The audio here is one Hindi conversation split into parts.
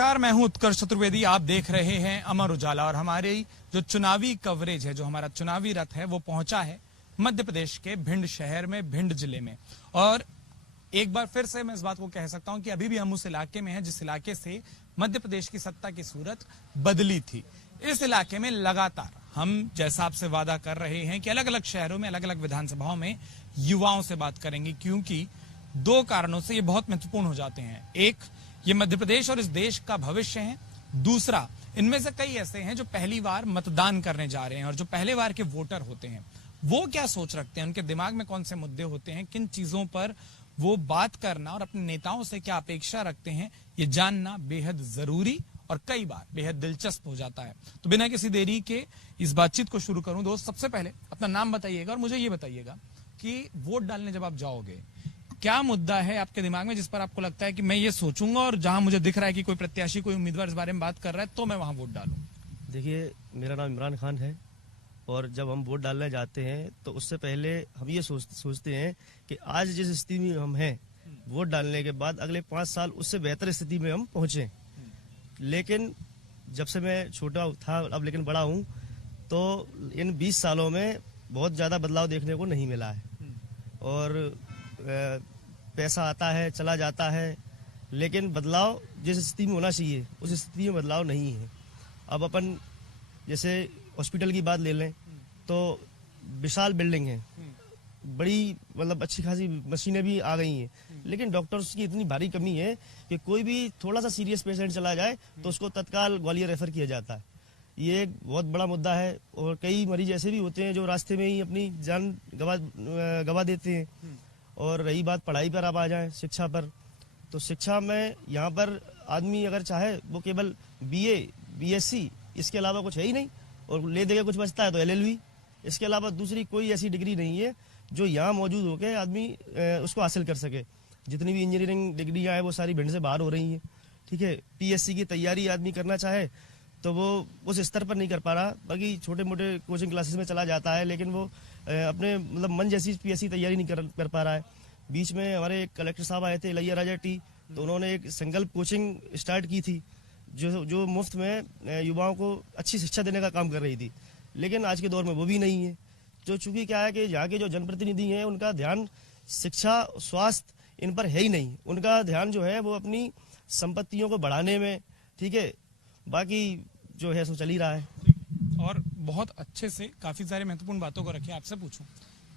नमस्कार, मैं हूं उत्कर्ष चतुर्वेदी। आप देख रहे हैं अमर उजाला और हमारी जो चुनावी कवरेज है, जो हमारा चुनावी रथ है, वो पहुंचा है मध्य प्रदेश के भिंड शहर में, भिंड जिले में। और एक बार फिर से मैं इस बात को कह सकता हूं कि अभी भी हम उस इलाके में हैं जिस इलाके से मध्य प्रदेश की सत्ता की सूरत बदली थी। इस इलाके में लगातार हम जैसा आपसे वादा कर रहे हैं कि अलग अलग शहरों में, अलग अलग विधानसभाओं में युवाओं से बात करेंगे, क्योंकि दो कारणों से ये बहुत महत्वपूर्ण हो जाते हैं। एक, ये मध्य प्रदेश और इस देश का भविष्य है। दूसरा, इनमें से कई ऐसे हैं जो पहली बार मतदान करने जा रहे हैं और जो पहले बार के वोटर होते हैं वो क्या सोच रखते हैं, उनके दिमाग में कौन से मुद्दे होते हैं, किन चीजों पर वो बात करना और अपने नेताओं से क्या अपेक्षा रखते हैं, ये जानना बेहद जरूरी और कई बार बेहद दिलचस्प हो जाता है। तो बिना किसी देरी के इस बातचीत को शुरू करूं। दोस्त, सबसे पहले अपना नाम बताइएगा और मुझे ये बताइएगा कि वोट डालने जब आप जाओगे, क्या मुद्दा है आपके दिमाग में जिस पर आपको लगता है कि मैं ये सोचूंगा और जहां मुझे दिख रहा है कि कोई प्रत्याशी, कोई उम्मीदवार इस बारे में बात कर रहा है तो मैं वहां वोट डालूं? देखिए, मेरा नाम इमरान खान है और जब हम वोट डालने जाते हैं तो उससे पहले हम ये सोचते हैं कि आज जिस स्थिति में हम हैं, वोट डालने के बाद अगले 5 साल उससे बेहतर स्थिति में हम पहुंचे। लेकिन जब से मैं छोटा था, अब लेकिन बड़ा हूं, तो इन 20 सालों में बहुत ज़्यादा बदलाव देखने को नहीं मिला है। और पैसा आता है, चला जाता है, लेकिन बदलाव जिस स्थिति में होना चाहिए उस स्थिति में बदलाव नहीं है। अब अपन जैसे हॉस्पिटल की बात ले लें तो विशाल बिल्डिंग है, बड़ी मतलब अच्छी खासी मशीनें भी आ गई हैं, लेकिन डॉक्टर्स की इतनी भारी कमी है कि कोई भी थोड़ा सा सीरियस पेशेंट चला जाए तो उसको तत्काल ग्वालियर रेफर किया जाता है। ये एक बहुत बड़ा मुद्दा है और कई मरीज ऐसे भी होते हैं जो रास्ते में ही अपनी जान गवा देते हैं। और रही बात पढ़ाई पर, आप आ जाएं शिक्षा पर, तो शिक्षा में यहाँ पर आदमी अगर चाहे वो केवल BA, BSc, इसके अलावा कुछ है ही नहीं। और ले देके कुछ बचता है तो LLB, इसके अलावा दूसरी कोई ऐसी डिग्री नहीं है जो यहाँ मौजूद होकर आदमी उसको हासिल कर सके। जितनी भी इंजीनियरिंग डिग्रियाँ हैं वो सारी भिंड से बाहर हो रही हैं। ठीक है, PSC की तैयारी आदमी करना चाहे तो वो उस स्तर पर नहीं कर पा रहा, बाकी छोटे मोटे कोचिंग क्लासेस में चला जाता है, लेकिन वो अपने मतलब मन जैसी PSC तैयारी नहीं कर पा रहा है। बीच में हमारे कलेक्टर साहब आए थे, इलैया राजा टी, तो उन्होंने एक संकल्प कोचिंग स्टार्ट की थी जो मुफ्त में युवाओं को अच्छी शिक्षा देने का काम कर रही थी। लेकिन आज के दौर में वो भी नहीं है। जो चूंकि क्या है कि यहाँ के जो जनप्रतिनिधि हैं उनका ध्यान शिक्षा, स्वास्थ्य इन पर है ही नहीं। उनका ध्यान जो है वो अपनी संपत्तियों को बढ़ाने में, ठीक है, बाकी जो है सो चल ही रहा है। और बहुत अच्छे से काफी सारे महत्वपूर्ण बातों को रखे। आपसे पूछूं,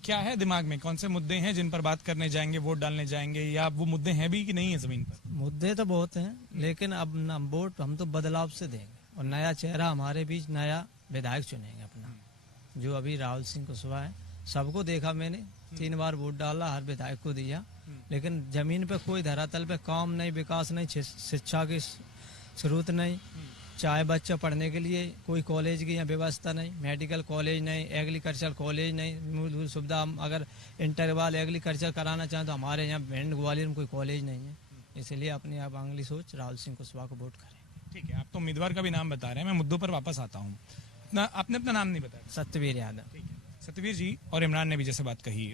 क्या है दिमाग में, कौन से मुद्दे हैं जिन पर बात करने जाएंगे, वोट डालने जाएंगे, या वो मुद्दे हैं भी कि नहीं है जमीन पर? मुद्दे तो बहुत हैं, लेकिन अब ना वोट हम तो बदलाव से देंगे और नया चेहरा हमारे बीच, नया विधायक चुनेंगे अपना, जो अभी राहुल सिंह कुशवाहा है। सबको देखा मैंने, 3 बार वोट डाला, हर विधायक को दिया, लेकिन जमीन पे कोई धरातल पे काम नहीं, विकास नहीं, शिक्षा की जरूरत नहीं, चाहे बच्चा पढ़ने के लिए कोई कॉलेज की यहाँ व्यवस्था नहीं, मेडिकल कॉलेज नहीं, एग्रीकल्चर कॉलेज नहीं, मूलभूत सुविधा। हम अगर इंटर वाले एग्रीकल्चर कराना चाहें तो हमारे यहाँ भिंड ग्वालियर में कोई कॉलेज नहीं है। इसलिए अपनी आप आंगली सोच राहुल सिंह कुशवाहा को वोट करें। ठीक है, आप तो उम्मीदवार का भी नाम बता रहे हैं, मैं मुद्दों पर वापस आता हूँ। आपने अपना नाम नहीं बताया। सत्यवीर यादव। ठीक है, सत्यवीर जी और इमरान ने भी जैसे बात कही,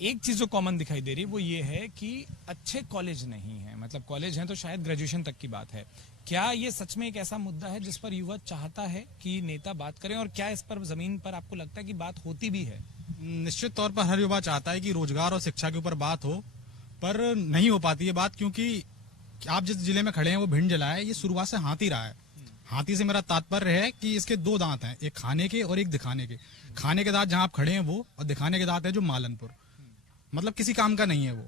एक चीज जो कॉमन दिखाई दे रही है वो ये है कि अच्छे कॉलेज नहीं है, मतलब कॉलेज हैं तो शायद ग्रेजुएशन तक की बात है। क्या ये सच में एक ऐसा मुद्दा है जिस पर युवा चाहता है कि नेता बात करें, और क्या इस पर जमीन पर आपको लगता है कि बात होती भी है? निश्चित तौर पर हर युवा चाहता है कि रोजगार और शिक्षा के ऊपर बात हो, पर नहीं हो पाती है बात, क्योंकि आप जिस जिले में खड़े हैं वो भिंड जिला है। ये शुरुआत से हाथी रहा है। हाथी से मेरा तात्पर्य है कि इसके 2 दांत हैं, एक खाने के और एक दिखाने के। खाने के दांत जहां आप खड़े हैं वो, और दिखाने के दांत है जो मालनपुर, मतलब किसी काम का नहीं है वो।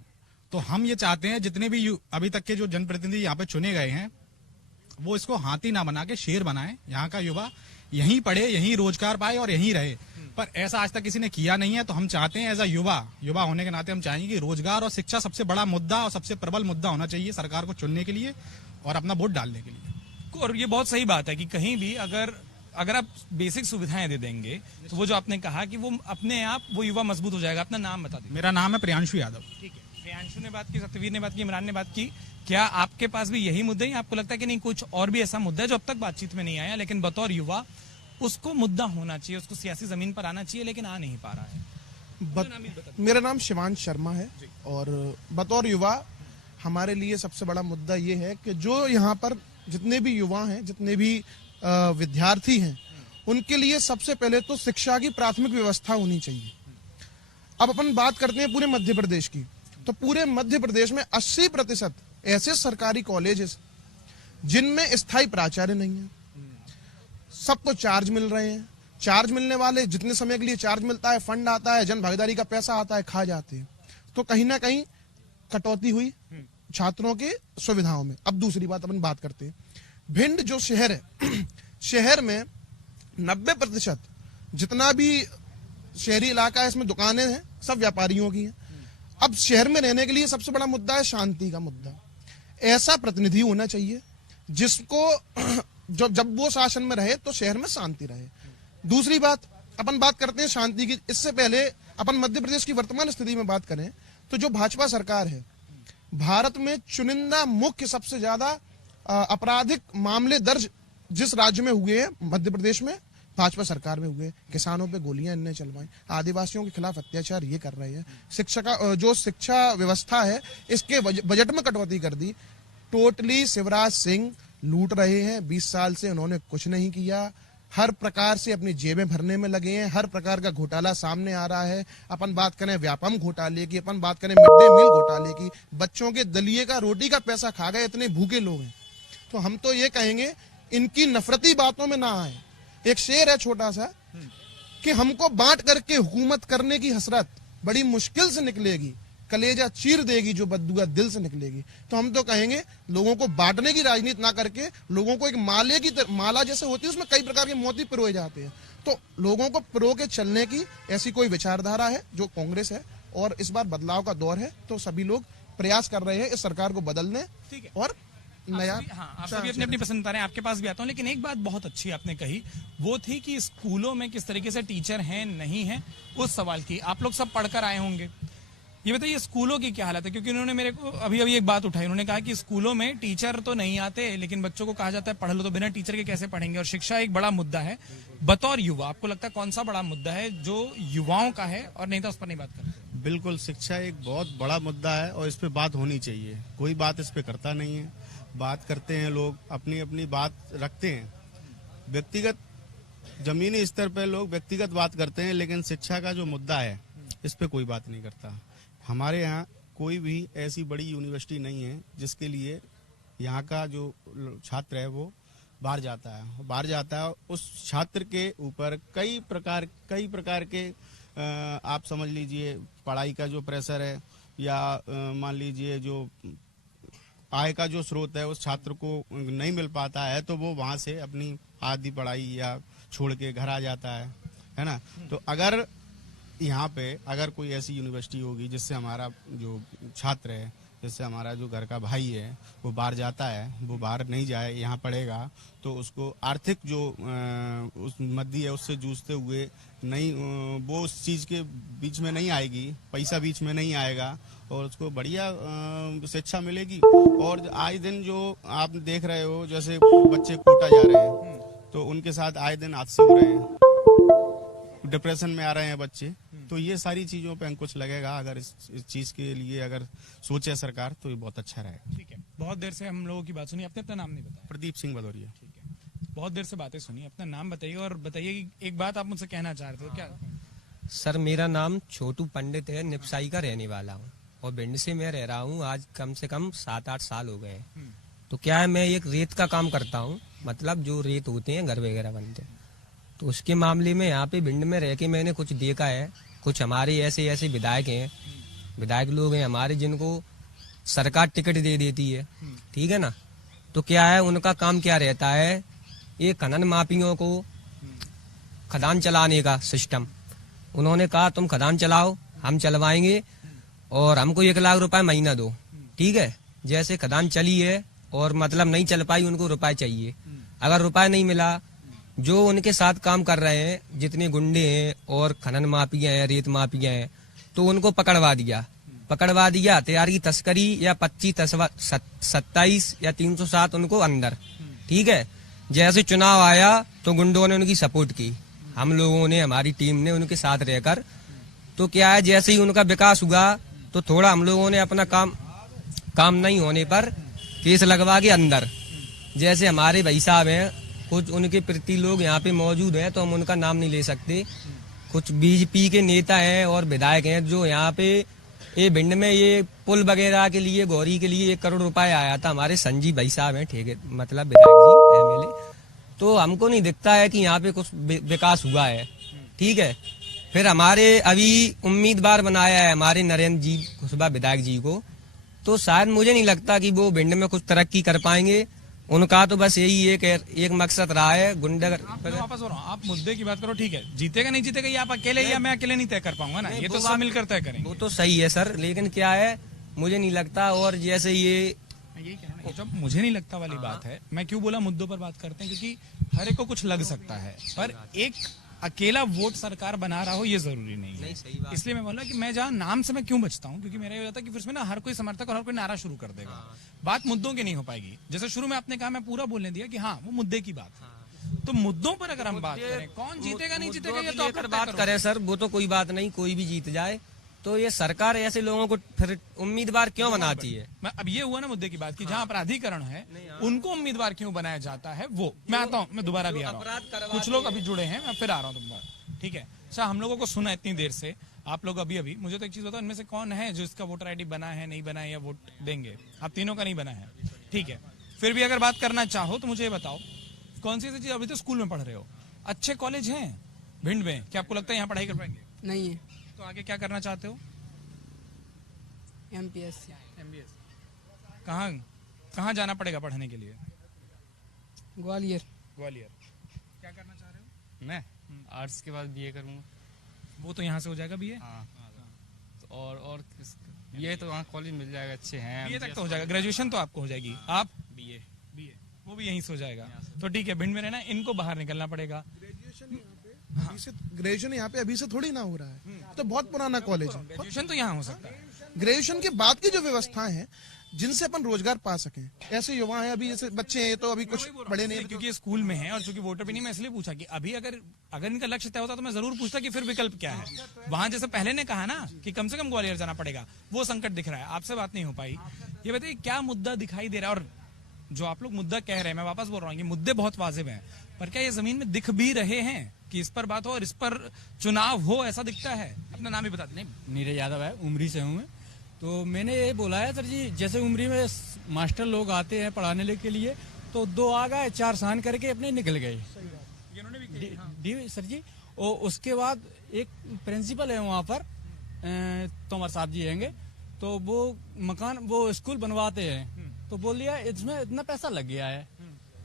तो हम ये चाहते हैं जितने भी अभी तक के जो जनप्रतिनिधि यहाँ पे चुने गए हैं वो इसको हाथी ना बना के शेर बनाएं। यहाँ का युवा यहीं पढ़े, यहीं रोजगार पाए और यहीं रहे, पर ऐसा आज तक किसी ने किया नहीं है। तो हम चाहते हैं एज अ युवा होने के नाते हम चाहेंगे कि रोजगार और शिक्षा सबसे बड़ा मुद्दा और सबसे प्रबल मुद्दा होना चाहिए सरकार को चुनने के लिए और अपना वोट डालने के लिए। और ये बहुत सही बात है कि कहीं भी अगर आप बेसिक सुविधाएं दे देंगे तो वो जो आपने कहा कि वो अपने आप वो युवा मजबूत हो जाएगा। अपना नाम बता दीजिए। मेरा नाम है प्रियांशु यादव। ठीक है, प्रियांशु ने बात की, सत्यवीर ने बात की, इमरान ने बात की। क्या आपके पास भी यही मुद्दे हैं? आपको लगता है कि नहीं कुछ और भी ऐसा मुद्दा है जो अब तक बातचीत में नहीं आया, लेकिन बतौर युवा उसको मुद्दा होना चाहिए, उसको सियासी जमीन पर आना चाहिए, लेकिन आ नहीं पा रहा है? मेरा नाम शिवांश शर्मा है और बतौर युवा हमारे लिए सबसे बड़ा मुद्दा ये है कि जो यहाँ पर जितने भी युवा हैं, जितने भी विद्यार्थी हैं, उनके लिए सबसे पहले तो शिक्षा की प्राथमिक व्यवस्था होनी चाहिए। अब अपन बात करते हैं पूरे मध्य प्रदेश की, तो पूरे मध्य प्रदेश में 80% ऐसे सरकारी कॉलेजेस जिनमें स्थायी प्राचार्य नहीं है। सबको चार्ज मिल रहे हैं, चार्ज मिलने वाले जितने समय के लिए चार्ज मिलता है, फंड आता है, जन भागीदारी का पैसा आता है, खा जाते हैं। तो कहीं ना कहीं कटौती हुई छात्रों के सुविधाओं में। अब दूसरी बात अपन बात करते हैं, भिंड जो शहर है, शहर में 90% जितना भी शहरी इलाका है, इसमें दुकानें हैं, सब व्यापारियों की हैं। अब शहर में रहने के लिए सबसे बड़ा मुद्दा है शांति का मुद्दा। ऐसा प्रतिनिधि होना चाहिए जिसको जब वो शासन में रहे तो शहर में शांति रहे। दूसरी बात, अपन बात करते हैं शांति की, इससे पहले अपन मध्य प्रदेश की वर्तमान स्थिति में बात करें तो जो भाजपा सरकार है, भारत में चुनिंदा मुख्य सबसे ज्यादा आपराधिक मामले दर्ज जिस राज्य में हुए हैं, मध्य प्रदेश में भाजपा सरकार में हुए। किसानों पे गोलियां इनने चलवाई, आदिवासियों के खिलाफ अत्याचार ये कर रहे हैं, जो शिक्षा व्यवस्था है इसके बजट में कटौती कर दी। टोटली शिवराज सिंह लूट रहे हैं, 20 साल से उन्होंने कुछ नहीं किया, हर प्रकार से अपनी जेबें भरने में लगे हैं, हर प्रकार का घोटाला सामने आ रहा है। अपन बात करें व्यापम घोटाले की, अपन बात करें मिड डे मील घोटाले की, बच्चों के दलिए का रोटी का पैसा खा गए, इतने भूखे लोग हैं। तो हम तो ये कहेंगे इनकी नफरती बातों में ना आए। एक शेर है छोटा सा कि हमको बांट करके हुकूमत करने की हसरत बड़ी मुश्किल से निकलेगी, कलेजा चीर देगी जो बद्दुआ दिल से निकलेगी। तो हम तो कहेंगे लोगों को बांटने की राजनीति ना करके लोगों को एक माला जैसे होती है, उसमें कई प्रकार के मोती पिरोए जाते हैं, तो लोगों को पिरो के चलने की ऐसी कोई विचारधारा है जो कांग्रेस है। और इस बार बदलाव का दौर है, तो सभी लोग प्रयास कर रहे हैं इस सरकार को बदलने और नया। आप सभी अपनी अपनी पसंद बता रहे हैं, आपके पास भी आता हूं, लेकिन एक बात बहुत अच्छी आपने कही, वो थी कि स्कूलों में किस तरीके से टीचर हैं नहीं हैं, उस सवाल की। आप लोग सब पढ़कर आए होंगे, ये बताइए स्कूलों की क्या हालत है? क्योंकि उन्होंने मेरे को अभी एक बात उठाई, उन्होंने कहा कि स्कूलों में टीचर तो नहीं आते, लेकिन बच्चों को कहा जाता है पढ़ लो, तो बिना टीचर के कैसे पढ़ेंगे? और शिक्षा एक बड़ा मुद्दा है। बतौर युवा आपको लगता है कौन सा बड़ा मुद्दा है जो युवाओं का है, और नहीं तो उस पर नहीं बात करते? बिल्कुल, शिक्षा एक बहुत बड़ा मुद्दा है और इस पे बात होनी चाहिए। कोई बात इस पे करता नहीं है, बात करते हैं लोग, अपनी अपनी बात रखते हैं। व्यक्तिगत जमीनी स्तर पे लोग व्यक्तिगत बात करते हैं, लेकिन शिक्षा का जो मुद्दा है इस पे कोई बात नहीं करता। हमारे यहाँ कोई भी ऐसी बड़ी यूनिवर्सिटी नहीं है जिसके लिए यहाँ का जो छात्र है वो बाहर जाता है। उस छात्र के ऊपर कई प्रकार के आप समझ लीजिए पढ़ाई का जो प्रेशर है, या मान लीजिए जो आय का जो स्रोत है उस छात्र को नहीं मिल पाता है, तो वो वहां से अपनी आधी पढ़ाई या छोड़ के घर आ जाता है ना। तो अगर यहाँ पे अगर कोई ऐसी यूनिवर्सिटी होगी जिससे हमारा जो छात्र है, जिससे हमारा जो घर का भाई है वो बाहर जाता है, वो बाहर नहीं जाए, यहाँ पढ़ेगा, तो उसको आर्थिक जो उस मद्दी है उससे जूझते हुए नहीं, वो उस चीज के बीच में नहीं आएगी, पैसा बीच में नहीं आएगा, और उसको बढ़िया शिक्षा मिलेगी। और आए दिन जो आप देख रहे हो जैसे बच्चे कोटा जा रहे हैं, तो उनके साथ आए दिन हादसे हो रहे हैं, डिप्रेशन में आ रहे हैं बच्चे। तो ये सारी चीजों पे अंकुश लगेगा। अगर इस चीज के लिए अगर सोचे सरकार तो ये बहुत अच्छा रहेगा। ठीक है, बहुत देर से हम लोगों की बात सुनी, आपने अपना नाम नहीं बताया? प्रदीप सिंह भदौरिया। ठीक है, बहुत देर से बातें सुनी, अपना नाम बताइए और बताइए कि एक बात आप मुझसे कहना चाह रहे थे क्या? सर मेरा नाम छोटू पंडित है, निपसाई का रहने वाला हूँ और भिंड से मैं रह रहा हूँ आज कम से कम 7-8 साल हो गए। तो क्या है, मैं एक रेत का काम करता हूँ, मतलब जो रेत होते हैं घर वगैरह बनते हैं, तो उसके मामले में यहाँ पे भिंड में रह के मैंने कुछ देखा है। कुछ हमारे ऐसे विधायक हैं, विधायक लोग हैं हमारे, जिनको सरकार टिकट दे देती है, ठीक है ना। तो क्या है, उनका काम क्या रहता है, ये खनन माफियों को खदान चलाने का सिस्टम। उन्होंने कहा तुम खदान चलाओ, हम चलवाएंगे और हमको 1 लाख रुपए महीना दो, ठीक है। जैसे खदान चली है और मतलब नहीं चल पाई, उनको रुपए चाहिए। अगर रुपए नहीं मिला, जो उनके साथ काम कर रहे हैं जितने गुंडे हैं और खनन माफिया हैं, रेत माफिया हैं, तो उनको पकड़वा दिया हथियार की तस्करी या 25-27 या 307 उनको अंदर, ठीक है। जैसे चुनाव आया तो गुंडों ने उनकी सपोर्ट की, हम लोगों ने, हमारी टीम ने उनके साथ रहकर। तो क्या है, जैसे ही उनका विकास हुआ तो थोड़ा हम लोगों ने अपना काम काम नहीं होने पर केस लगवा के अंदर। जैसे हमारे भाई साहब हैं, कुछ उनके प्रति लोग यहाँ पे मौजूद हैं, तो हम उनका नाम नहीं ले सकते। कुछ बीजेपी के नेता हैं और विधायक हैं जो यहाँ पे ये भिंड में ये पुल वगैरह के लिए, गौरी के लिए 1 करोड़ रुपए आया था। हमारे संजीव भाई साहब हैं, ठेके मतलब विधायक जी, एमएलए। तो हमको नहीं दिखता है कि यहाँ पे कुछ विकास हुआ है। ठीक है, फिर हमारे अभी उम्मीदवार बनाया है हमारे नरेंद्र जी कुशवाहा विधायक जी को, तो शायद मुझे नहीं लगता कि वो भिंड में कुछ तरक्की कर पाएंगे। उनका तो बस यही एक मकसद रहा है गुंडा। मैं वापस हो रहा हूँ, आप मुद्दे की बात करो, ठीक है, जीतेगा नहीं जीतेगा ये आप अकेले या मैं अकेले नहीं तय कर पाऊंगा ना, ये तो सब मिलकर तय करेंगे। वो तो सही है सर, लेकिन क्या है मुझे नहीं लगता। और जैसे ये यही कह रहा हूं, जब मुझे नहीं लगता वाली बात है, मैं क्यों बोला मुद्दों पर बात करते हैं, क्योंकि हर एक को कुछ लग सकता है, पर एक अकेला वोट सरकार बना रहा हो ये जरूरी नहीं है। इसलिए मैं बोला कि मैं जहाँ नाम से मैं क्यों बचता हूँ, क्योंकि मेरा ये होता है कि फिर उसमें ना हर कोई समर्थक और हर कोई नारा शुरू कर देगा। बात मुद्दों की नहीं हो पाएगी। जैसे शुरू में आपने कहा, मैं पूरा बोलने दिया कि हाँ वो मुद्दे की बात। तो मुद्दों पर अगर हम बात करें, कौन जीतेगा नहीं जीतेगा ये तो आप बात करें सर, वो तो कोई बात नहीं, कोई भी जीत जाए। तो ये सरकार ऐसे लोगों को फिर उम्मीदवार क्यों बनाती है? मैं अब ये हुआ ना मुद्दे की बात की, जहाँ अपराधीकरण है उनको उम्मीदवार क्यों बनाया जाता है, वो मैं आता हूँ, मैं दोबारा भी आ रहा हूँ। कुछ लोग अभी जुड़े हैं, मैं फिर आ रहा हूँ दोबारा। ठीक है, अच्छा हम लोगों को सुना इतनी देर से, आप लोग अभी मुझे तो एक चीज बताओ, इनमें से कौन है जो इसका वोटर आईडी बना है, नहीं बना है, या वोट देंगे? आप तीनों का नहीं बना है, ठीक है। फिर भी अगर बात करना चाहो तो मुझे ये बताओ, कौन सी चीज, अभी तो स्कूल में पढ़ रहे हो, अच्छे कॉलेज हैं भिंड में, क्या आपको लगता है यहाँ पढ़ाई कर पाएंगे? नहीं है। तो आगे क्या करना चाहते हो? MPS। कहाँ जाना पड़ेगा पढ़ने के लिए? ग्वालियर। ग्वालियर। क्या करना चाह रहे हो? मैं आर्ट्स के बाद BA करूँगा। वो तो यहाँ से हो जाएगा BA। हाँ। और BA तो वहाँ कॉलेज मिल जाएगा, अच्छे हैं। BA तक तो हो जाएगा, ग्रेजुएशन तो आपको हो जाएगी। आप BA वो भी यहीं से हो जाएगा। तो ठीक है, भिंड में रहना, इनको बाहर निकलना पड़ेगा। ग्रेजुएशन यहाँ पे अभी से थोड़ी ना हो रहा है, तो बहुत पुराना कॉलेज है। ग्रेजुएशन तो यहाँ हो सकता है। ग्रेजुएशन के बाद की जो व्यवस्था है जिनसे अपन रोजगार पा सकें, ऐसे युवा हैं, अभी जैसे बच्चे हैं तो अभी कुछ बड़े नहीं, क्योंकि स्कूल में है और चूंकि वोटर भी नहीं, मैं इसलिए पूछा कि अभी अगर इनका लक्ष्य तय होता तो मैं जरूर पूछता कि फिर विकल्प क्या है। वहां जैसे पहले ने कहा ना कि कम से कम ग्वालियर जाना पड़ेगा, वो संकट दिख रहा है। आपसे बात नहीं हो पाई, ये बताइए क्या मुद्दा दिखाई दे रहा है? और जो आप लोग मुद्दा कह रहे हैं, मैं वापस बोल रहा हूँ, ये मुद्दे बहुत वाजिब हैं, पर क्या ये जमीन में दिख भी रहे हैं कि इस पर बात हो और इस पर चुनाव हो, ऐसा दिखता है? अपना नाम ही बता दें। नीरज यादव है, उमरी से हूँ मैं। तो मैंने ये बोला है सर जी, जैसे उमरी में मास्टर लोग आते हैं पढ़ाने के लिए, तो 2 आ गए, 4 साइन करके अपने निकल गए सर जी। और उसके बाद एक प्रिंसिपल है वहाँ पर, तोमर साहब जी रहेंगे, तो वो मकान, वो स्कूल बनवाते हैं, तो बोल दिया इसमें इतना पैसा लग गया है।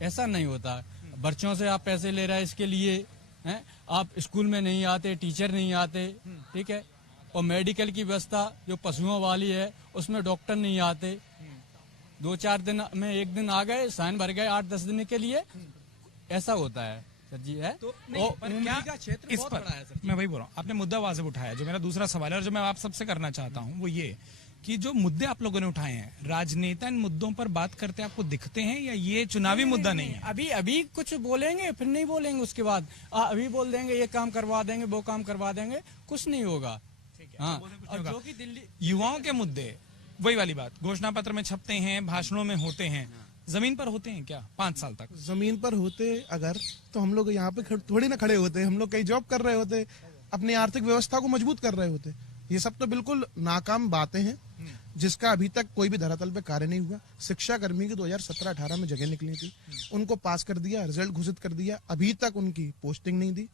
ऐसा नहीं होता, बच्चों से आप पैसे ले रहे हैं इसके लिए हैं, आप स्कूल में नहीं आते, टीचर नहीं आते, ठीक है। और मेडिकल की व्यवस्था जो पशुओं वाली है उसमें डॉक्टर नहीं आते। 2-4 दिन में 1 दिन आ गए, साइन भर गए 8-10 दिन के लिए, ऐसा होता है सर जी। है तो क्या का क्षेत्र इस पर मैं वही बोल रहा हूँ, आपने मुद्दा वाजिब उठाया। जो मेरा दूसरा सवाल है और जो मैं आप सबसे करना चाहता हूँ वो ये कि जो मुद्दे आप लोगों ने उठाए हैं, राजनेता इन मुद्दों पर बात करते आपको दिखते हैं, या ये चुनावी मुद्दा नहीं है? अभी कुछ बोलेंगे, फिर नहीं बोलेंगे, उसके बाद अभी बोल देंगे ये काम करवा देंगे, वो काम करवा देंगे, कुछ नहीं होगा। हाँ, और जो कि दिल्ली युवाओं के मुद्दे, वही वाली बात, घोषणा पत्र में छपते हैं, भाषणों में होते हैं, जमीन पर होते हैं क्या 5 साल तक? जमीन पर होते अगर तो हम लोग यहाँ पे थोड़ी ना खड़े होते, हम लोग कहीं जॉब कर रहे होते, अपनी आर्थिक व्यवस्था को मजबूत कर रहे होते। ये सब तो बिल्कुल नाकाम बातें हैं जिसका अभी तक कोई भी धरातल पे कार्य नहीं हुआ। शिक्षा कर्मी की 2017-18 में जगह निकली थी, उनको पास कर दिया, रिजल्ट घोषित कर दिया, अभी तक उनकी पोस्टिंग नहीं दी।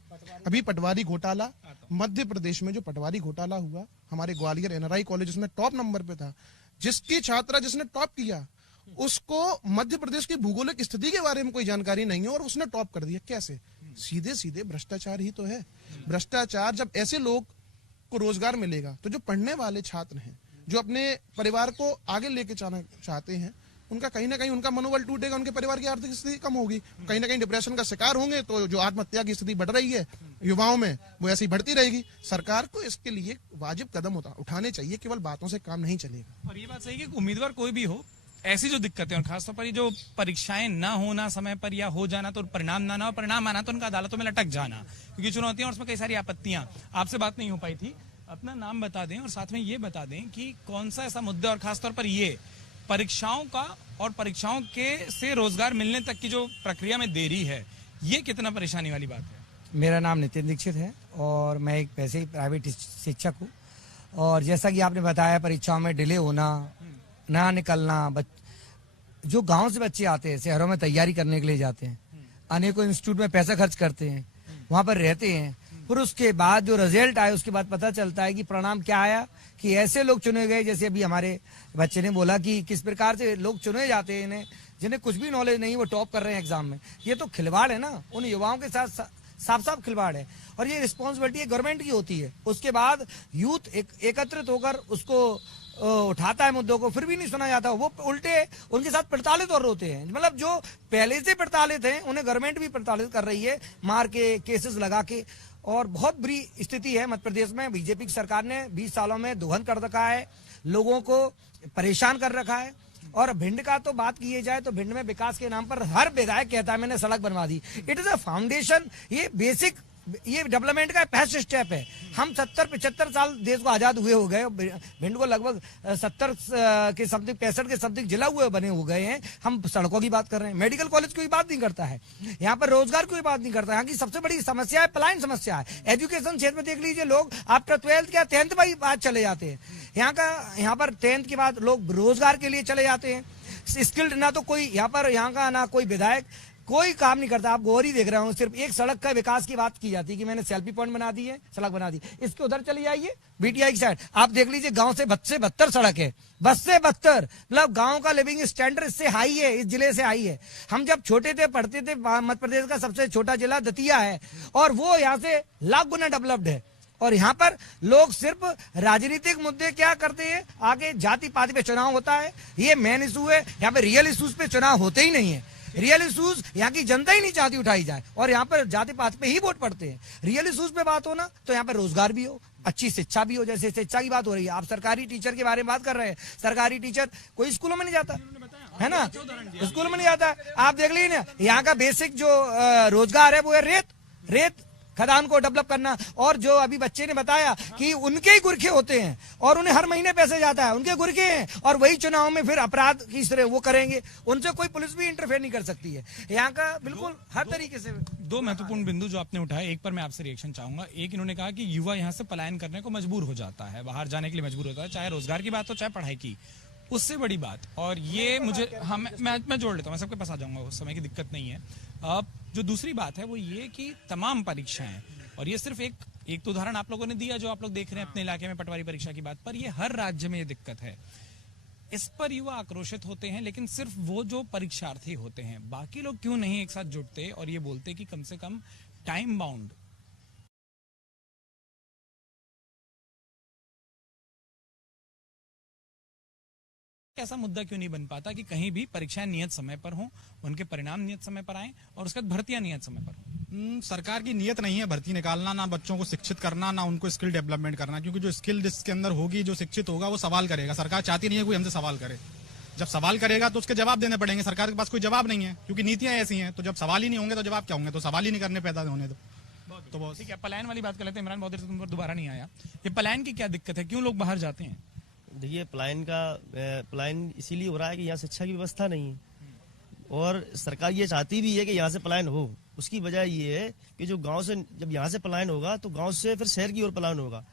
अभी पटवारी घोटाला, मध्य प्रदेश में जो पटवारी घोटाला हुआ, हमारे ग्वालियर NRI कॉलेज उसमें टॉप नंबर पे था, जिसकी छात्रा जिसने टॉप किया उसको मध्य प्रदेश की भूगोलिक स्थिति के बारे में कोई जानकारी नहीं है और उसने टॉप कर दिया। कैसे? सीधे सीधे भ्रष्टाचार ही तो है। भ्रष्टाचार, जब ऐसे लोग को रोजगार मिलेगा तो जो पढ़ने वाले छात्र हैं, जो अपने परिवार को आगे लेके जाना चाहते हैं, उनका कहीं ना कहीं उनका मनोबल टूटेगा, उनके परिवार की आर्थिक स्थिति कम होगी, कहीं ना कहीं डिप्रेशन का शिकार होंगे। तो जो आत्महत्या की स्थिति बढ़ रही है युवाओं में, वो ऐसी बढ़ती रहेगी। सरकार को इसके लिए वाजिब कदम उठाने चाहिए, केवल बातों से काम नहीं चलेगा। और ये बात सही है कि उम्मीदवार कोई भी हो, ऐसी जो दिक्कतें, और खासतौर पर ये जो परीक्षाएं ना होना समय पर, या हो जाना तो परिणाम ना हो, परिणाम आना तो उनका अदालतों में लटक जाना, क्योंकि चुनौतियां और उसमें कई सारी आपत्तियां। आपसे बात नहीं हो पाई थी, अपना नाम बता दें और साथ में ये बता दें कि कौन सा ऐसा मुद्दा, और खासतौर पर ये परीक्षाओं का और परीक्षाओं के से रोजगार मिलने तक की जो प्रक्रिया में देरी है, ये कितना परेशानी वाली बात है? मेरा नाम नितिन दीक्षित है और मैं एक वैसे ही प्राइवेट शिक्षक हूँ। और जैसा कि आपने बताया, परीक्षाओं में डिले होना, ना निकलना, जो गांव से बच्चे आते हैं, शहरों में तैयारी करने के लिए जाते हैं, अनेकों इंस्टीट्यूट में पैसा खर्च करते हैं, वहां पर रहते हैं, फिर उसके बाद जो रिजल्ट आए उसके बाद पता चलता है कि परिणाम क्या आया, कि ऐसे लोग चुने गए, जैसे अभी हमारे बच्चे ने बोला कि किस प्रकार से लोग चुने जाते हैं, इन्हें जिन्हें कुछ भी नॉलेज नहीं, वो टॉप कर रहे हैं एग्जाम में। ये तो खिलवाड़ है ना, उन युवाओं के साथ साफ साफ खिलवाड़ है। और ये रिस्पॉन्सिबिलिटी गवर्नमेंट की होती है। उसके बाद यूथ एकत्रित होकर उसको उठाता है मुद्दों को, फिर भी नहीं सुना जाता, वो उल्टे उनके साथ प्रताड़ित और रोते हैं। मतलब जो पहले से प्रताड़ित हैं उन्हें गवर्नमेंट भी प्रताड़ित कर रही है, मार के, केसेस लगा के। और बहुत बुरी स्थिति है मध्य प्रदेश में। बीजेपी की सरकार ने 20 सालों में दोहन कर रखा है, लोगों को परेशान कर रखा है। और भिंड का तो बात की जाए तो भिंड में विकास के नाम पर हर विधायक कहता है मैंने सड़क बनवा दी। इट इज अ फाउंडेशन, ये बेसिक, ये डेवलपमेंट का फर्स्ट स्टेप है। हम 70-75 साल देश को आजाद हुए हो गए, भिंड को लगभग 70 के समथिंग, 65 के समथिंग जिला हुए बने हो गए हैं। हम सड़कों की बात कर रहे हैं, मेडिकल कॉलेज की बात नहीं करता है, यहाँ पर रोजगार की बात नहीं करता है। यहाँ की सबसे बड़ी समस्या है पलायन समस्या है। एजुकेशन क्षेत्र में देख लीजिए, लोग आफ्टर 12th या 10th पर बाद चले जाते हैं। यहाँ पर 10th के बाद लोग रोजगार के लिए चले जाते हैं। स्किल्ड ना तो कोई यहाँ का ना कोई विधायक कोई काम नहीं करता। आप गौरी देख रहे हो, सिर्फ एक सड़क का विकास की बात की जाती है कि मैंने सेल्फी पॉइंट बना दी है, सड़क बना दी। इसके उधर चली जाइए बीटीआई की साइड, आप देख लीजिए गांव से बदतर सड़क है, बस से बदतर। मतलब गांव का लिविंग स्टैंडर्ड इससे हाई है, इस जिले से हाई है। हम जब छोटे थे, पढ़ते थे, मध्य प्रदेश का सबसे छोटा जिला दतिया है और वो यहाँ से लाख गुना डेवलप्ड है। और यहाँ पर लोग सिर्फ राजनीतिक मुद्दे क्या करते हैं, आगे जाति पाति पे चुनाव होता है, ये मेन इशू है। यहाँ पे रियल इशूज पे चुनाव होते ही नहीं है। रियल इशूज यहाँ की जनता ही नहीं चाहती उठाई जाए और यहाँ पर जाति पाति पे ही वोट पड़ते हैं। रियल इशूज पे बात हो ना तो यहाँ पर रोजगार भी हो, अच्छी शिक्षा भी हो। जैसे शिक्षा की बात हो रही है, आप सरकारी टीचर के बारे में बात कर रहे हैं। सरकारी टीचर कोई स्कूलों में नहीं जाता है ना, स्कूल में नहीं जाता। आप देख लीजिए ना, यहाँ का बेसिक जो रोजगार है वो है रेत खदान को डेवलप करना। और जो अभी बच्चे ने बताया कि उनके ही गुरखे होते हैं और उन्हें हर महीने पैसे जाता है, उनके गुरखे हैं और वही चुनाव में फिर अपराध की तरह वो करेंगे, उनसे कोई पुलिस भी इंटरफेयर नहीं कर सकती है। यहाँ का बिल्कुल हर तरीके से। दो महत्वपूर्ण बिंदु जो आपने उठाए, एक पर मैं आपसे रिएक्शन चाहूंगा। एक, इन्होंने कहा कि युवा यहाँ से पलायन करने को मजबूर हो जाता है, बाहर जाने के लिए मजबूर होता है, चाहे रोजगार की बात हो चाहे पढ़ाई की। उससे बड़ी बात, और ये मुझे मैं जोड़ लेता हूँ, मैं सबके पास आ जाऊंगा, उस समय की दिक्कत नहीं है। अब जो दूसरी बात है वो ये कि तमाम परीक्षाएं, और ये सिर्फ एक तो उदाहरण आप लोगों ने दिया जो आप लोग देख रहे हैं अपने इलाके में पटवारी परीक्षा की बात पर, ये हर राज्य में ये दिक्कत है। इस पर युवा आक्रोशित होते हैं, लेकिन सिर्फ वो जो परीक्षार्थी होते हैं, बाकी लोग क्यों नहीं एक साथ जुटते और ये बोलते कि कम से कम टाइम बाउंड ऐसा मुद्दा क्यों नहीं बन पाता कि कहीं भी परीक्षाएं नियत समय पर हों, उनके परिणाम नियत समय पर आएं और उसके बाद भर्तियां नियत समय पर हों। सरकार की नियत नहीं है भर्ती निकालना, ना बच्चों को शिक्षित करना, ना उनको स्किल डेवलपमेंट करना, क्योंकि जो स्किल जिसके अंदर होगी, जो शिक्षित होगा वो सवाल करेगा। सरकार चाहती नहीं है कोई हमसे सवाल करे। जब सवाल करेगा तो उसके जवाब देने पड़ेंगे। सरकार के पास कोई जवाब नहीं है क्योंकि नीतियां ऐसी हैं। तो जब सवाल ही नहीं होंगे तो जवाब क्या होंगे? तो सवाल ही नहीं करने पैदा होने दो। तो बहुत ठीक है, पलायन वाली बात कर लेते हैं। इमरान, बहुत देर से तुम पर दोबारा नहीं आया। ये पलायन की क्या दिक्कत है, क्यों लोग बाहर जाते हैं? देखिए, पलायन इसीलिए हो रहा है कि यहाँ शिक्षा की व्यवस्था नहीं है और सरकार ये चाहती भी है कि यहाँ से पलायन हो। उसकी वजह ये है कि जो गांव से, जब यहाँ से पलायन होगा तो गांव से फिर शहर की ओर पलायन होगा।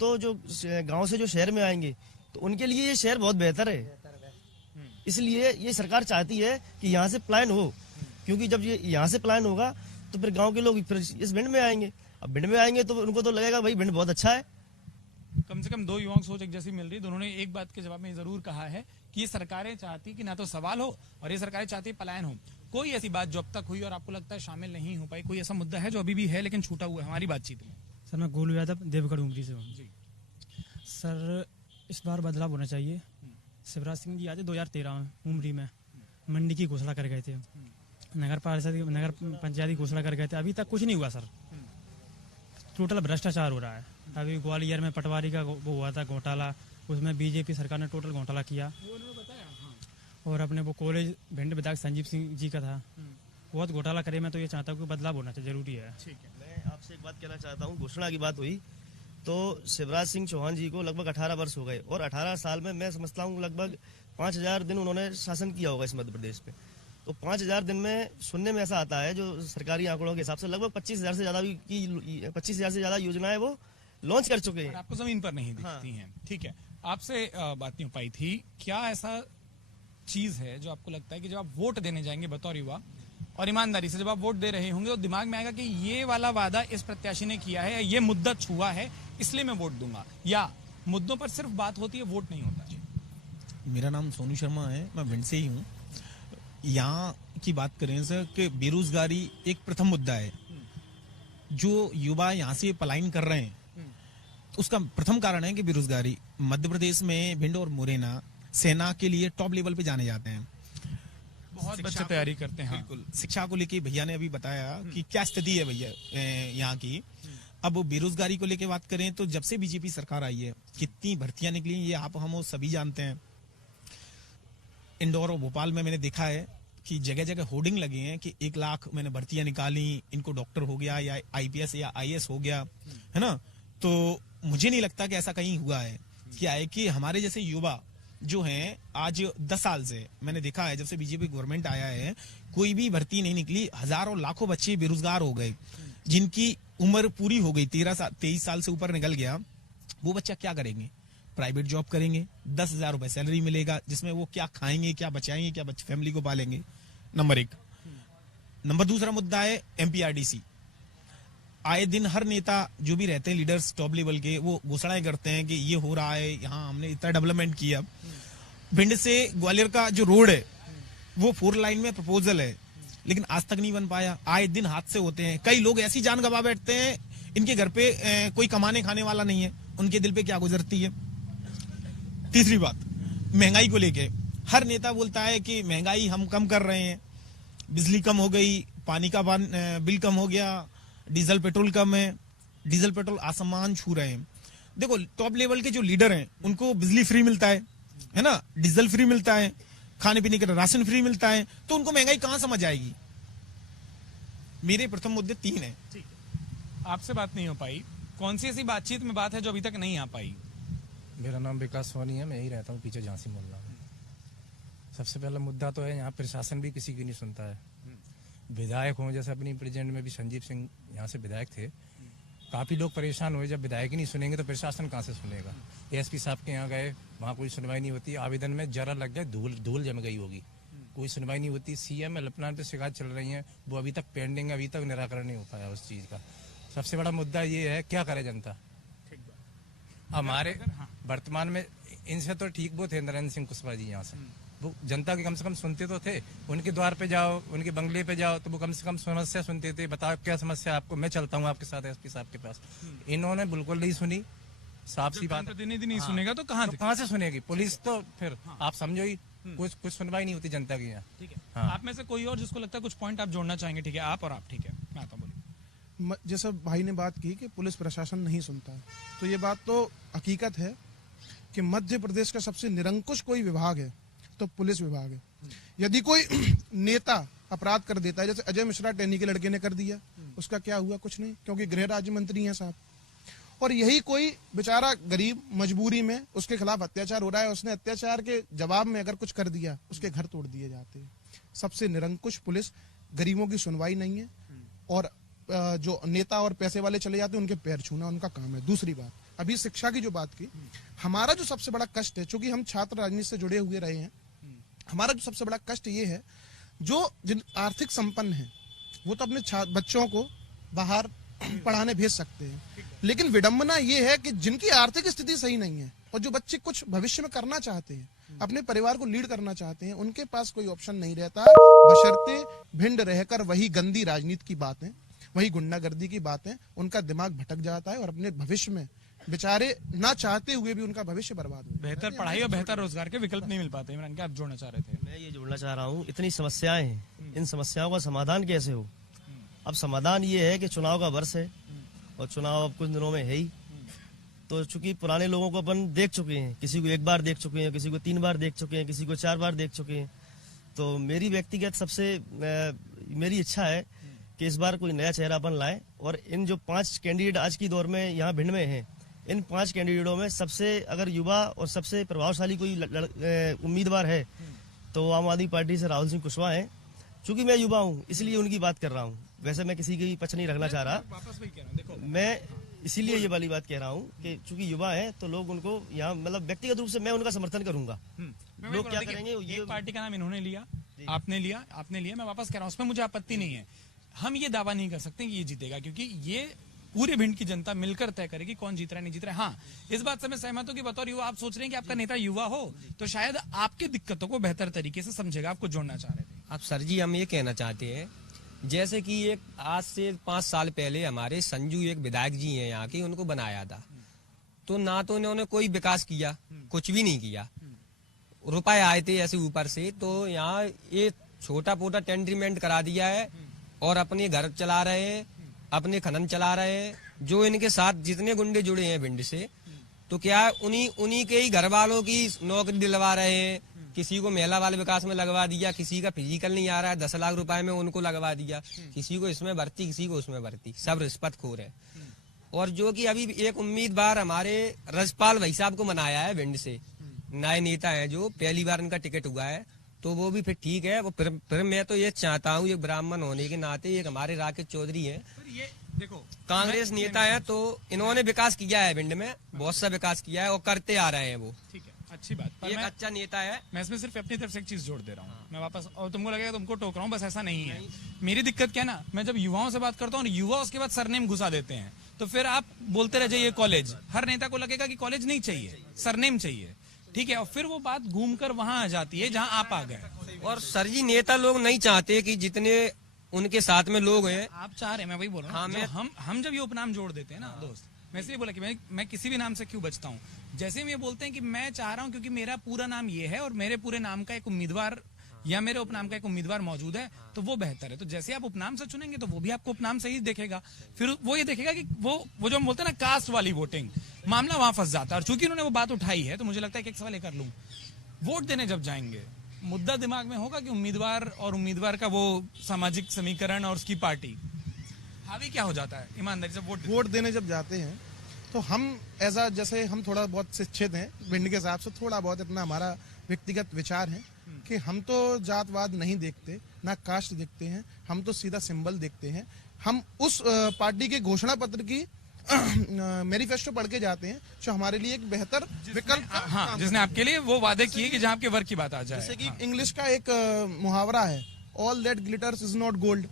तो जो गांव से जो शहर में आएंगे तो उनके लिए ये शहर बहुत बेहतर है। इसलिए ये सरकार चाहती है कि यहाँ से पलायन हो, क्योंकि जब ये यहाँ से पलायन होगा तो फिर गाँव के लोग फिर इस भिंड में आएंगे। अब भिंड में आएंगे तो उनको तो लगेगा भाई भिंड बहुत अच्छा है। कम से कम दो युवाओं की सोच एक जैसी मिल रही है। दोनों ने एक बात के जवाब में जरूर कहा है कि ये सरकारें चाहती कि ना तो सवाल हो और ये सरकारें चाहती पलायन हो। कोई ऐसी बात जो अब तक हुई और आपको लगता है शामिल नहीं हो पाई, कोई ऐसा मुद्दा है जो अभी भी है लेकिन छूटा हुआ है हमारी बातचीत में? सर, मैं गोलू यादव, देवगढ़ उमरी से हूँ। सर, इस बार बदलाव होना चाहिए। शिवराज सिंह जी आते 2013 में उमरी में मंडी की घोषणा कर गए थे, नगर पंचायत की घोषणा कर गए थे, अभी तक कुछ नहीं हुआ सर। टोटल भ्रष्टाचार हो रहा है। अभी ग्वालियर में पटवारी का वो हुआ था घोटाला, उसमें बीजेपी सरकार ने टोटल घोटाला किया। और अपने वो कॉलेज भिंड विधायक संजीव सिंह जी का था, बहुत घोटाला करे। मैं तो ये चाहता हूँ कि बदलाव होना चाहिए, जरूरी है। ठीक है, मैं आपसे एक बात कहना चाहता हूँ। घोषणा की बात हुई तो शिवराज सिंह चौहान जी को लगभग 18 वर्ष हो गए और 18 साल में मैं समझता हूँ लगभग 5000 दिन उन्होंने शासन किया होगा इस मध्य प्रदेश पे, तो 5000 दिन में सुनने में ऐसा आता है जो सरकारी आंकड़ों के हिसाब से लगभग 25,000 से ज्यादा योजनाएं वो लॉन्च कर चुके हैं। आपको जमीन पर नहीं दिखती हैं। ठीक है, आपसे बात नहीं हो पाई थी, क्या ऐसा चीज है जो आपको लगता है कि जब आप वोट देने जाएंगे बतौर युवा और ईमानदारी से जब आप वोट दे रहे होंगे तो दिमाग में आएगा कि ये वाला वादा इस प्रत्याशी ने किया है, ये मुद्दा छुआ है, इसलिए मैं वोट दूंगा, या मुद्दों पर सिर्फ बात होती है, वोट नहीं होता? मेरा नाम सोनू शर्मा है, मैं भिंड से ही हूँ। यहाँ की बात करें सर कि बेरोजगारी एक प्रथम मुद्दा है। जो युवा यहाँ से पलायन कर रहे हैं उसका प्रथम कारण है कि बेरोजगारी। मध्य प्रदेश में भिंड और मुरैना सेना के लिए टॉप लेवल पे जाने जाते हैं, बहुत बच्चे तैयारी करते हैं। बिल्कुल, शिक्षा को लेके भैया ने अभी बताया कि क्या स्थिति है भैया यहाँ की। अब बेरोजगारी को लेके बात करें तो जब से बीजेपी सरकार आई है कितनी भर्तियां निकली ये आप हम सभी जानते हैं। इंदौर और भोपाल में मैंने देखा है कि जगह जगह होर्डिंग लगे हैं कि 1 लाख मैंने भर्तियां निकाली, इनको डॉक्टर हो गया या IPS या IAS हो गया, है ना। तो मुझे नहीं लगता कि ऐसा कहीं हुआ है। क्या है कि हमारे जैसे युवा जो हैं आज 10 साल से मैंने देखा है जब से बीजेपी गवर्नमेंट आया है कोई भी भर्ती नहीं निकली, हजारों लाखों बच्चे बेरोजगार हो गए। जिनकी उम्र पूरी हो गई 23 साल से ऊपर निकल गया, वो बच्चा क्या करेंगे? प्राइवेट जॉब करेंगे, 10,000 रुपए सैलरी मिलेगा, जिसमें वो क्या खाएंगे, क्या बचाएंगे, क्या फैमिली को पालेंगे? नंबर 1। नंबर 2 मुद्दा है MPRDC। आए दिन हर नेता जो भी रहते हैं लीडर्स टॉप लेवल के, वो घोषणाएं करते हैं कि ये हो रहा है, यहाँ हमने इतना डेवलपमेंट किया। भिंड से ग्वालियर का जो रोड है वो 4 लाइन में प्रपोजल है, लेकिन आज तक नहीं बन पाया। आए दिन हादसे होते हैं, कई लोग ऐसी जान गंवा बैठते हैं, इनके घर पे कोई कमाने खाने वाला नहीं है, उनके दिल पे क्या गुजरती है। तीसरी बात, महंगाई को लेके हर नेता बोलता है कि महंगाई हम कम कर रहे हैं, बिजली कम हो गई, पानी का बिल कम हो गया, डीजल पेट्रोल कम है, डीजल पेट्रोल आसमान छू रहे हैं। देखो टॉप लेवल के जो लीडर हैं उनको बिजली फ्री मिलता है ना, डीजल फ्री मिलता है, खाने पीने का राशन फ्री मिलता है, तो उनको महंगाई कहां समझ आएगी? मेरे प्रथम मुद्दे 3 हैं। आपसे बात नहीं हो पाई, कौन सी ऐसी बातचीत में बात है जो अभी तक नहीं आ पाई? मेरा नाम विकास सोनी है, मैं यही रहता हूँ पीछे झांसी मोहल्ला में। सबसे पहला मुद्दा तो है यहाँ प्रशासन भी किसी की नहीं सुनता है। विधायक हों, जैसे अपनी प्रेजेंट में भी संजीव सिंह यहाँ से विधायक थे, काफी लोग परेशान हुए। जब विधायक ही नहीं सुनेंगे तो प्रशासन कहाँ से सुनेगा? ASP साहब के यहाँ गए, वहाँ कोई सुनवाई नहीं होती, आवेदन में जरा लग गए, धूल जम गई होगी, कोई सुनवाई नहीं होती। CM हेल्पलाइन पे शिकायत चल रही है, वो अभी तक पेंडिंग, अभी तक निराकरण नहीं हो पाया उस चीज का। सबसे बड़ा मुद्दा ये है, क्या करे जनता? हमारे वर्तमान में इनसे तो ठीक वो थे नरेंद्र सिंह कुशवाहा जी, यहाँ से वो जनता की कम से कम सुनते तो थे। उनके द्वार पे जाओ, उनके बंगले पे जाओ, तो वो कम से कम समस्या सुनते थे। बताओ क्या समस्या आपको, मैं चलता हूँ आपके साथ SP साहब के पास। इन्होंने बिल्कुल नहीं सुनी। साफ सी बात, प्रतिनिधि नहीं सुनेगा तो कहाँ से सुनेगी पुलिस? तो फिर आप समझो ही कुछ सुनवाई नहीं होती जनता की यहाँ। ठीक है, आप में से कोई और जिसको लगता है कुछ पॉइंट आप जोड़ना चाहेंगे? ठीक है, आप और आप। ठीक है, मैं आता हूँ। जैसे भाई ने बात की कि पुलिस प्रशासन नहीं सुनता है, तो ये बात तो हकीकत है कि मध्य प्रदेश का सबसे निरंकुश कोई विभाग है तो पुलिस विभाग है। यदि कोई नेता अपराध कर देता है, जैसे अजय मिश्रा टैनी के लड़के ने कर दिया, उसका क्या हुआ? कुछ नहीं, क्योंकि गृह राज्य मंत्री हैं साहब। और यही कोई बेचारा गरीब मजबूरी में उसके खिलाफ अत्याचार हो रहा है, उसने अत्याचार के जवाब में अगर कुछ कर दिया, उसके घर तोड़ दिए जाते हैं। सबसे निरंकुश पुलिस, गरीबों की सुनवाई नहीं है, और जो नेता और पैसे वाले चले जाते हैं उनके पैर छूना उनका काम है। दूसरी बात, अभी शिक्षा की जो बात की, हमारा जो सबसे बड़ा कष्ट है, चूंकि हम छात्र राजनीति से जुड़े हुए रहे हैं, हमारा जो सबसे बड़ा कष्ट ये है, जो जिन आर्थिक संपन्न है वो तो अपने बच्चों को बाहर पढ़ाने भेज सकते हैं, लेकिन विडंबना ये है कि जिनकी आर्थिक स्थिति सही नहीं है और जो बच्चे कुछ भविष्य में करना चाहते हैं, अपने परिवार को लीड करना चाहते हैं, उनके पास कोई ऑप्शन नहीं रहता, बशर्ते भिंड रहकर वही गंदी राजनीति की बातें, वही गुंडागर्दी की बातें, उनका दिमाग भटक जाता है और अपने भविष्य में बेचारे ना चाहते हुए भी उनका भविष्य बर्बाद हो। बेहतर पढ़ाई और बेहतर रोजगार के विकल्प नहीं मिल पाते। इमरान, क्या आप जोड़ना चाह रहे थे? मैं ये जोड़ना चाह रहा हूँ, इतनी समस्याएं हैं, इन समस्याओं का समाधान कैसे हो? अब समाधान ये है कि चुनाव का वर्ष है और चुनाव अब कुछ दिनों में है ही। तो चूंकि पुराने लोगों को अपन देख चुके हैं, किसी को 1 बार देख चुके हैं, किसी को 3 बार देख चुके हैं, किसी को 4 बार देख चुके हैं, तो मेरी व्यक्तिगत सबसे मेरी इच्छा है कि इस बार कोई नया चेहरा अपन लाए और इन जो 5 कैंडिडेट आज की दौर में यहाँ भिंड में हैं, इन 5 कैंडिडेटों में सबसे अगर युवा और सबसे प्रभावशाली कोई उम्मीदवार है तो आम आदमी पार्टी से राहुल सिंह कुशवाहा है। चूंकि मैं युवा हूँ इसलिए उनकी बात कर रहा हूँ, वैसे मैं किसी की पक्ष नहीं रखना चाह रहा। मैं इसीलिए ये वाली बात कह रहा हूँ कि चूंकि युवा है तो लोग उनको यहाँ मतलब व्यक्तिगत रूप से मैं उनका समर्थन करूंगा। लोग क्या करेंगे, ये पार्टी का नाम इन्होंने लिया, आपने लिया, मैं वापस कह रहा हूँ, उसमें मुझे आपत्ति नहीं है। हम ये दावा नहीं कर सकते कि ये जीतेगा, क्योंकि ये पूरे भिंड की जनता मिलकर तय करेगी कौन जीत रहा है नहीं जीत रहा है। हाँ, इस बात से मैं सहमत हूँ कि बतौर युवा आप सोच रहे हैं कि आपका नेता युवा हो तो शायद आपकी दिक्कतों को बेहतर तरीके से समझेगा, आपको जोड़ना चाह रहे थे। अब सर जी हम ये कहना चाहते हैं, जैसे कि एक आज से 5 साल पहले हमारे संजू एक विधायक जी हैं यहाँ के, उनको बनाया था तो ना तो इन्होंने कोई विकास किया, कुछ भी नहीं किया। रुपए आए थे ऐसे ऊपर से, तो यहाँ ये छोटा पोटा टेंडरीमेंट करा दिया है और अपने घर चला रहे हैं, अपने खनन चला रहे हैं। जो इनके साथ जितने गुंडे जुड़े हैं भिंड से, तो क्या उन्हीं के ही घर वालों की नौकरी दिलवा रहे हैं। किसी को महिला बाल विकास में लगवा दिया, किसी का फिजिकल नहीं आ रहा है 10 लाख रुपए में उनको लगवा दिया, किसी को इसमें भर्ती, किसी को उसमें भर्ती, सब रिश्वतखोर है। और जो कि अभी एक उम्मीदवार हमारे रजपाल भाई साहब को बनाया है भिंड से, नए नेता है जो पहली बार इनका टिकट हुआ है, तो वो भी फिर ठीक है। वो फिर मैं तो ये चाहता हूँ, ये ब्राह्मण होने के नाते एक हमारे राकेश चौधरी है, ये देखो कांग्रेस नेता है, तो इन्होंने विकास किया है भिंड में, बहुत सा विकास किया है और करते आ रहे हैं वो। ठीक है, अच्छी बात, पर एक अच्छा नेता है। मैं इसमें सिर्फ अपनी तरफ से एक चीज जोड़ दे रहा हूँ। मैं वापस, और तुमको लगेगा तुमको टोक रहा हूँ, बस ऐसा नहीं है। मेरी दिक्कत क्या है ना, मैं जब युवाओं से बात करता हूँ, युवा उसके बाद सरनेम घुसा देते हैं, तो फिर आप बोलते रह जाइए कॉलेज। हर नेता को लगेगा कि कॉलेज नहीं चाहिए, सरनेम चाहिए, ठीक है, और फिर वो बात घूमकर वहां आ जाती है जहां आप आ गए। और सर जी नेता लोग नहीं चाहते कि जितने उनके साथ में लोग हैं, आप चाह रहे हैं, मैं वही बोल रहा हूँ, हम जब ये उपनाम जोड़ देते हैं ना दोस्त, मैं इसलिए बोला कि मैं किसी भी नाम से क्यों बचता हूँ। जैसे हम ये बोलते हैं कि मैं चाह रहा हूँ क्योंकि मेरा पूरा नाम ये है और मेरे पूरे नाम का एक उम्मीदवार या मेरे उपनाम का एक उम्मीदवार मौजूद है, तो वो बेहतर है। तो जैसे आप उपनाम से चुनेंगे तो वो भी आपको उपनाम से ही देखेगा, फिर वो ये देखेगा कि वो जो हम बोलते हैं ना कास्ट वाली वोटिंग, मामला वहां फंस जाता है। और चूंकि उन्होंने वो बात उठाई है तो मुझे लगता है कि एक सवाल कर लूं, वोट देने जब जाएंगे मुद्दा दिमाग में होगा कि उम्मीदवार और उम्मीदवार का वो सामाजिक समीकरण और उसकी पार्टी, हावी क्या हो जाता है ईमानदारी से वोट देने जब जाते हैं तो हम ऐसा, जैसे हम थोड़ा बहुत शिक्षित हैं भिंड के हिसाब से, थोड़ा बहुत इतना हमारा व्यक्तिगत विचार है कि हम तो जातवाद नहीं देखते, ना कास्ट देखते हैं, हम तो सीधा सिंबल देखते हैं। हम उस पार्टी के घोषणा पत्र की मैनिफेस्टो पढ़ के जाते हैं जो हमारे लिए एक बेहतर विकल्प, हाँ, जिसने आपके लिए वो वादे किए कि जहां आपके वर्क की बात आ जाए। जैसे कि इंग्लिश का एक मुहावरा है, all that glitters is not gold,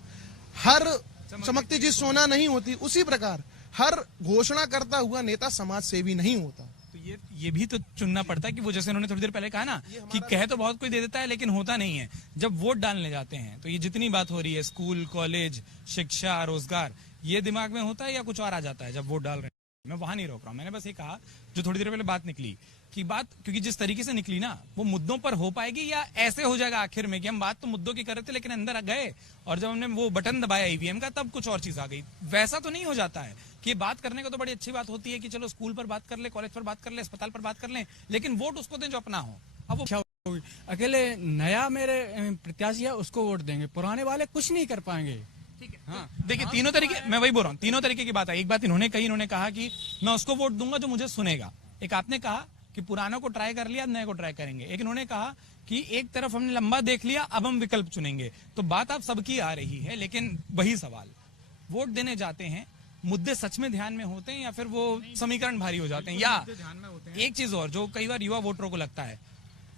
हर चमकती चीज सोना नहीं होती, उसी प्रकार हर घोषणा करता हुआ नेता समाज सेवी नहीं होता। तो ये भी तो चुनना पड़ता है कि वो, जैसे उन्होंने थोड़ी देर पहले कहा ना कि कह तो बहुत कोई दे देता है लेकिन होता नहीं है। जब वोट डालने जाते हैं तो ये जितनी बात हो रही है स्कूल, कॉलेज, शिक्षा, रोजगार, ये दिमाग में होता है या कुछ और आ जाता है जब वोट डाल रहे हैं? मैं वहां नहीं रोक रहा हूं, मैंने बस ये कहा जो थोड़ी देर पहले बात निकली कि बात, क्योंकि जिस तरीके से निकली ना, वो मुद्दों पर हो पाएगी या ऐसे हो जाएगा आखिर में कि हम बात तो मुद्दों की कर रहे थे लेकिन अंदर आ गए और जब हमने वो बटन दबाया ईवीएम का तब कुछ और चीज आ गई। वैसा तो नहीं हो जाता है कि बात करने को तो बड़ी अच्छी बात होती है कि चलो स्कूल पर बात कर ले, कॉलेज पर बात कर ले, अस्पताल पर बात कर ले, लेकिन वोट उसको दें जो अपना हो। अब वो अकेले नया मेरे प्रत्याशी है उसको वोट देंगे, पुराने वाले कुछ नहीं कर पाएंगे। हाँ, देखिए तीनों तरीके, मैं वही बोल रहा हूँ, तीनों तरीके की बात है। एक बात इन्होंने कही, इन्होंने कहा कि मैं उसको वोट दूंगा जो मुझे सुनेगा। एक आपने कहा कि पुरानों को ट्राई कर लिया, नए को ट्राई करेंगे। एक इन्होंने कहा कि एक तरफ हमने लंबा देख लिया, अब हम विकल्प चुनेंगे। तो बात आप सबकी आ रही है, लेकिन वही सवाल, वोट देने जाते हैं, मुद्दे सच में ध्यान में होते हैं या फिर वो समीकरण भारी हो जाते हैं? या एक चीज और जो कई बार युवा वोटरों को लगता है,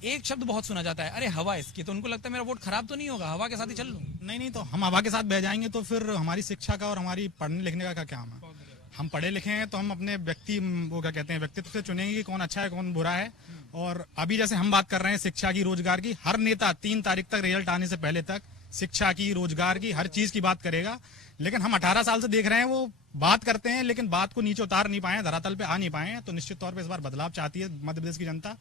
एक शब्द बहुत सुना जाता है, अरे हवा इसकी, तो उनको लगता है मेरा वोट खराब तो नहीं होगा, हवा के साथ ही चल लूं। नहीं, तो हम हवा के साथ बह जाएंगे तो फिर हमारी शिक्षा का और हमारी पढ़ने लिखने का क्या है? हम पढ़े लिखे हैं तो हम अपने वो क्या कहते हैं, व्यक्तित्व से चुनेंगे कि कौन अच्छा है कौन बुरा है। और अभी जैसे हम बात कर रहे हैं शिक्षा की, रोजगार की, हर नेता 3 तारीख तक रिजल्ट आने से पहले तक शिक्षा की, रोजगार की, हर चीज की बात करेगा। लेकिन हम 18 साल से देख रहे हैं वो बात करते हैं लेकिन बात को नीचे उतार नहीं पाए, धरातल पे आ नहीं पाए। तो निश्चित तौर पर इस बार बदलाव चाहती है मध्य प्रदेश की जनता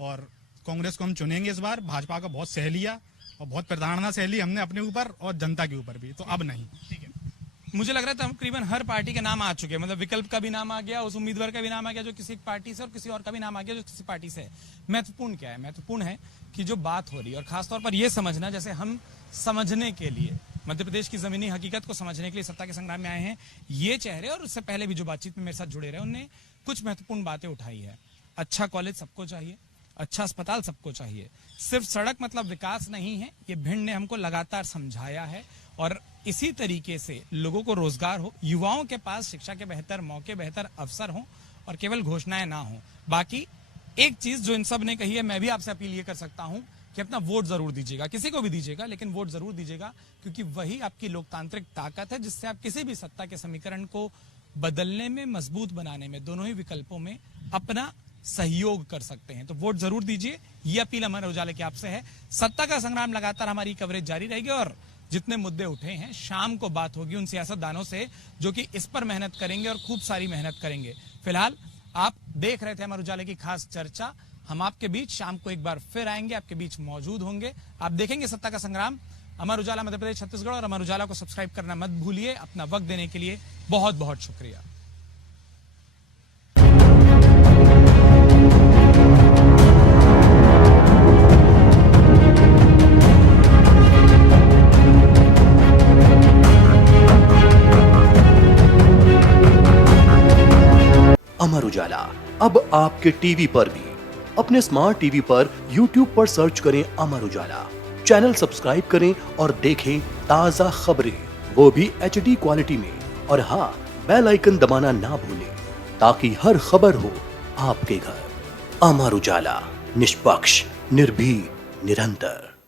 और कांग्रेस को हम चुनेंगे इस बार। भाजपा का बहुत सह लिया और बहुत प्रताड़ना सह ली हमने अपने ऊपर और जनता के ऊपर भी, तो अब नहीं। ठीक है, मुझे लग रहा था तकरीबन हर पार्टी के नाम आ चुके हैं, मतलब विकल्प का भी नाम आ गया, उस उम्मीदवार का भी नाम आ गया जो किसी पार्टी से, और किसी और का भी नाम आ गया जो किसी पार्टी से है। महत्वपूर्ण क्या है? महत्वपूर्ण है कि जो बात हो रही है, और खासतौर पर यह समझना, जैसे हम समझने के लिए, मध्य प्रदेश की जमीनी हकीकत को समझने के लिए सत्ता के संग्राम में आए हैं, ये चेहरे और उससे पहले भी जो बातचीत में मेरे साथ जुड़े रहे, उनने कुछ महत्वपूर्ण बातें उठाई है। अच्छा कॉलेज सबको चाहिए, अच्छा अस्पताल सबको चाहिए, सिर्फ सड़क मतलब विकास नहीं है, ये भिंड ने हमको लगातार समझाया है। और इसी तरीके से लोगों को रोजगार हो, युवाओं के पास शिक्षा के बेहतर मौके, बेहतर अवसर हो और केवल घोषणाएं ना हो। बाकी एक चीज जो इन सब ने कही है, मैं भी आपसे अपील ये कर सकता हूं कि अपना वोट जरूर दीजिएगा, किसी को भी दीजिएगा, लेकिन वोट जरूर दीजिएगा, क्योंकि वही आपकी लोकतांत्रिक ताकत है जिससे आप किसी भी सत्ता के समीकरण को बदलने में, मजबूत बनाने में, दोनों ही विकल्पों में अपना सहयोग कर सकते हैं। तो वोट जरूर दीजिए, ये अपील अमर उजाला की आपसे है। सत्ता का संग्राम लगातार हमारी कवरेज जारी रहेगी और जितने मुद्दे उठे हैं शाम को बात होगी उन सियासतदानों से जो कि इस पर मेहनत करेंगे और खूब सारी मेहनत करेंगे। फिलहाल आप देख रहे थे अमर उजाला की खास चर्चा। हम आपके बीच शाम को एक बार फिर आएंगे, आपके बीच मौजूद होंगे। आप देखेंगे सत्ता का संग्राम, अमर उजाला मध्य प्रदेश छत्तीसगढ़, और अमर उजाला को सब्सक्राइब करना मत भूलिए। अपना वक्त देने के लिए बहुत बहुत शुक्रिया। अमर उजाला अब आपके टीवी पर भी। अपने स्मार्ट टीवी पर YouTube पर सर्च करें अमर उजाला, चैनल सब्सक्राइब करें और देखें ताजा खबरें, वो भी HD क्वालिटी में। और हाँ, बेल आइकन दबाना ना भूलें ताकि हर खबर हो आपके घर। अमर उजाला, निष्पक्ष, निर्भीक, निरंतर।